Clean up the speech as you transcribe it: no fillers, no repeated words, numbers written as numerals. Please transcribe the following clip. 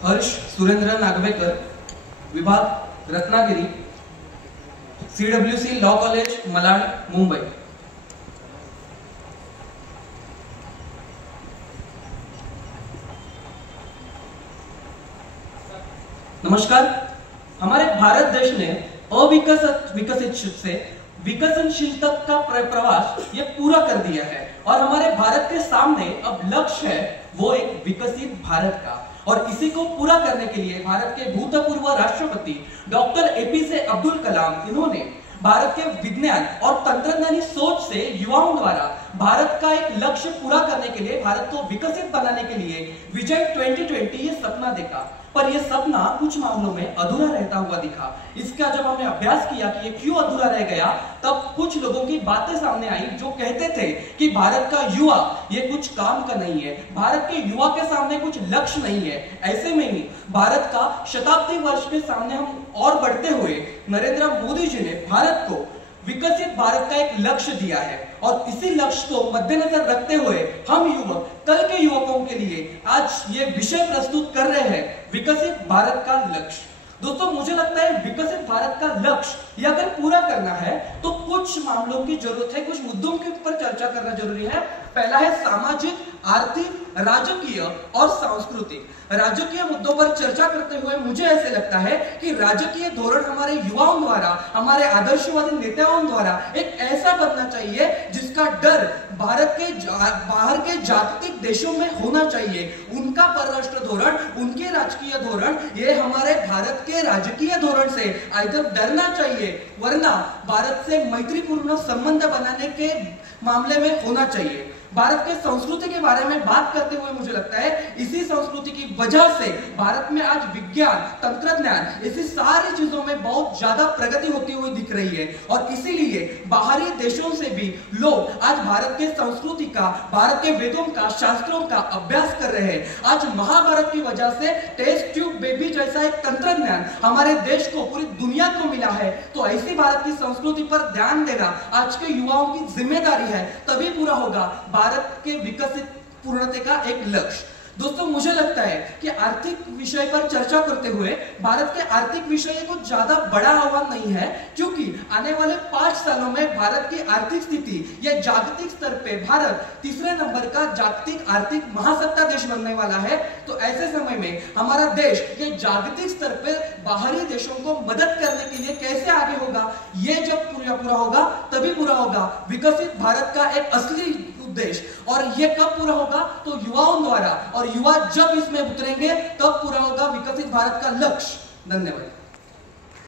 हर्ष सुरेंद्र नागवेकर, विभाग Ratnagiri, CWC law college Malad, Mumbai. नमस्कार। हमारे भारत देश ने विकसित से विकसनशील तक का प्रवास ये पूरा कर दिया है और हमारे भारत के सामने अब लक्ष्य है वो एक विकसित भारत का। और इसी को पूरा करने के लिए भारत के भूतपूर्व राष्ट्रपति डॉक्टर APJ अब्दुल कलाम इन्होंने भारत के विज्ञान और तंत्रज्ञानी सोच से युवाओं द्वारा भारत का एक लक्ष्य पूरा करने के लिए, भारत को विकसित बनाने के लिए विजय 2020 ये सपना देखा। पर यह सपना कुछ मामलों में अधूरा रहता हुआ दिखा। इसका जब हमने अभ्यास किया कि ये क्यों अधूरा रह गया, तब कुछ लोगों की बातें सामने आई जो कहते थे कि भारत का युवा ये कुछ काम का नहीं है, भारत के युवा के सामने कुछ लक्ष्य नहीं है। ऐसे में ही भारत का शताब्दी वर्ष के सामने हम और बढ़ते हुए नरेंद्र मोदी जी ने भारत को विकसित भारत का एक लक्ष्य दिया है और इसी लक्ष्य को मद्देनजर रखते हुए हम युवक कल के युवकों के लिए आज ये विषय प्रस्तुत कर रहे हैं, विकसित भारत का लक्ष्य। दोस्तों, मुझे लगता है विकसित भारत का लक्ष्य ये अगर पूरा करना है तो कुछ मामलों की जरूरत है, कुछ मुद्दों के ऊपर चर्चा करना जरूरी है। पहला है सामाजिक, आर्थिक, राजकीय और सांस्कृतिक। राजकीय मुद्दों पर चर्चा करते हुए मुझे ऐसे लगता है कि राजकीय धोरण हमारे युवाओं द्वारा, हमारे आदर्शवादी नेताओं द्वारा एक ऐसा बनना चाहिए जिसका डर भारत के बाहर के जागतिक देशों में होना चाहिए। उनका परराष्ट्र धोरण, उनके राजकीय धोरण ये हमारे भारत के राजकीय धोरण से आइदर डरना चाहिए, वरना भारत से मैत्रीपूर्ण संबंध बनाने के मामले में होना चाहिए। भारत के संस्कृति के बारे में बात करते हुए मुझे लगता है इसी संस्कृति की वजह से भारत में आज विज्ञान, तंत्रज्ञान, ऐसी सारी चीजों में बहुत ज्यादा प्रगति होती हुई दिख रही है और इसीलिए बाहरी देशों से भी लोग आज भारत के संस्कृति का, भारत के वेदों का, शास्त्रों का अभ्यास कर रहे हैं। आज महाभारत की वजह से टेस्ट ट्यूब बेबी जैसा एक तंत्रज्ञान हमारे देश को, पूरी दुनिया को मिला है। तो ऐसी भारत की संस्कृति पर ध्यान देना आज के युवाओं की जिम्मेदारी है, तभी पूरा होगा भारत के विकसित पूर्णता का एक लक्ष्य। दोस्तों, मुझे लगता है कि आर्थिक विषय पर चर्चा करते हुए भारत के आर्थिक विषय कुछ ज्यादा बड़ा आह्वान नहीं है, क्योंकि आने वाले 5 सालों में भारत की आर्थिक स्थिति या जागतिक स्तर पे भारत तीसरे नंबर का जागतिक आर्थिक महासत्ता देश बनने वाला है। तो ऐसे समय में हमारा देश ये जागतिक स्तर पे बाहरी देशों को मदद करने के लिए कैसे आगे होगा, ये जब पूरा होगा तभी पूरा होगा विकसित भारत का एक असली उद्देश्य। और ये कब पूरा होगा? तो युवाओं द्वारा, और युवा जब इसमें उतरेंगे तब पूरा होगा विकसित भारत का लक्ष्य। धन्यवाद।